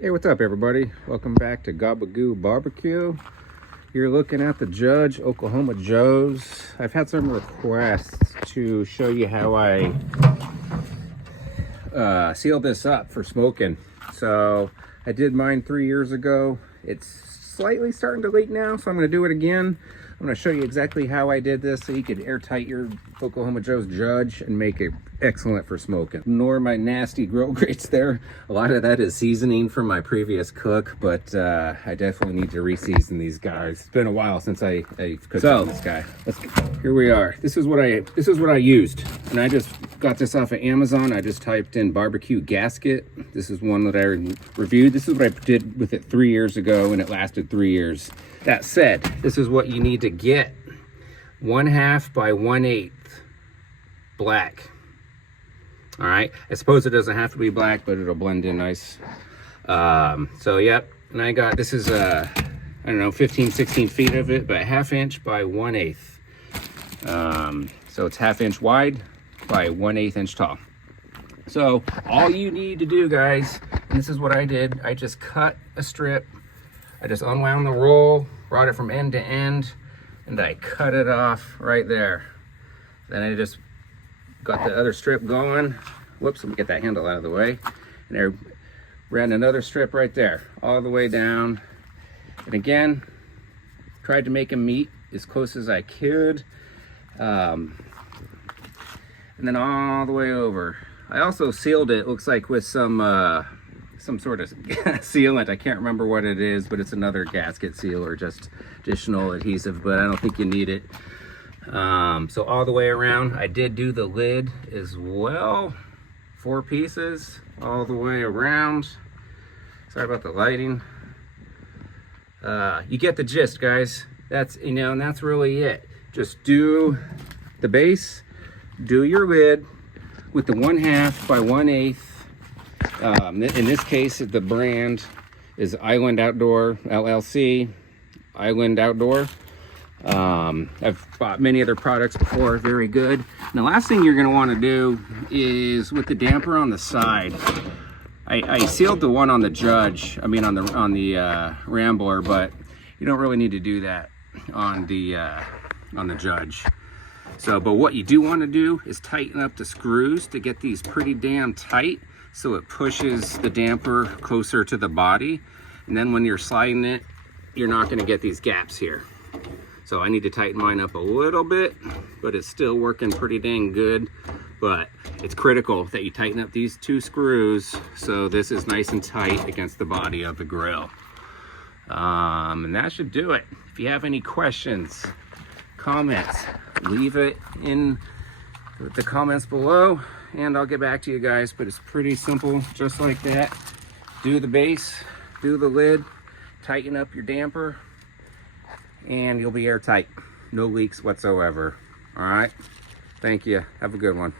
Hey, what's up everybody? Welcome back to Gobba Goo BBQ. You're looking at the Judge Oklahoma Joe's. I've had some requests to show you how I seal this up for smoking. So I did mine 3 years ago. It's slightly starting to leak now, so I'm going to do it again. I'm going to show you exactly how I did this so you could airtight your Oklahoma Joe's Judge and make it excellent for smoking. Ignore my nasty grill grates there. A lot of that is seasoning from my previous cook, but I definitely need to re-season these guys. It's been a while since I cooked on this guy. Here we are. This is what I used, and I just got this off of Amazon. I just typed in barbecue gasket. This is one that I reviewed. This is what I did with it 3 years ago, and it lasted 3 years. That said, this is what you need to get. 1/2 by 1/8 black. All right, I suppose it doesn't have to be black, but it'll blend in nice. So yep, and I got, this is I don't know, 15-16 feet of it, but 1/2 inch by 1/8. So it's 1/2 inch wide by 1/8 inch tall. So all you need to do, guys, and this is what I did, I just cut a strip. I just unwound the roll, brought it from end to end, and I cut it off right there. Then I just got the other strip going. Whoops, let me get that handle out of the way. And I ran another strip right there, all the way down. And again, tried to make them meet as close as I could. And then all the way over. I also sealed it, looks like with some sort of sealant. I can't remember what it is, but it's another gasket seal or just additional adhesive, but I don't think you need it. So all the way around. I did do the lid as well. 4 pieces all the way around. Sorry about the lighting. You get the gist, guys. That's, you know, and that's really it. Just do the base, do your lid with the 1/2 by 1/8. In this case, the brand is Island Outdoor LLC. Island Outdoor. I've bought many other products before, very good. And the last thing you're going to want to do is with the damper on the side. I sealed the one on the Judge, I mean on the Rambler, but you don't really need to do that on the Judge. So, but what you do want to do is tighten up the screws to get these pretty damn tight, so it pushes the damper closer to the body. And then when you're sliding it, you're not going to get these gaps here. So I need to tighten mine up a little bit, but it's still working pretty dang good. But it's critical that you tighten up these 2 screws so this is nice and tight against the body of the grill. And that should do it. If you have any questions, comments, leave it in the comments below and I'll get back to you guys. But it's pretty simple, just like that. Do the base, do the lid, tighten up your damper, and you'll be airtight. No leaks whatsoever. All right, thank you. Have a good one.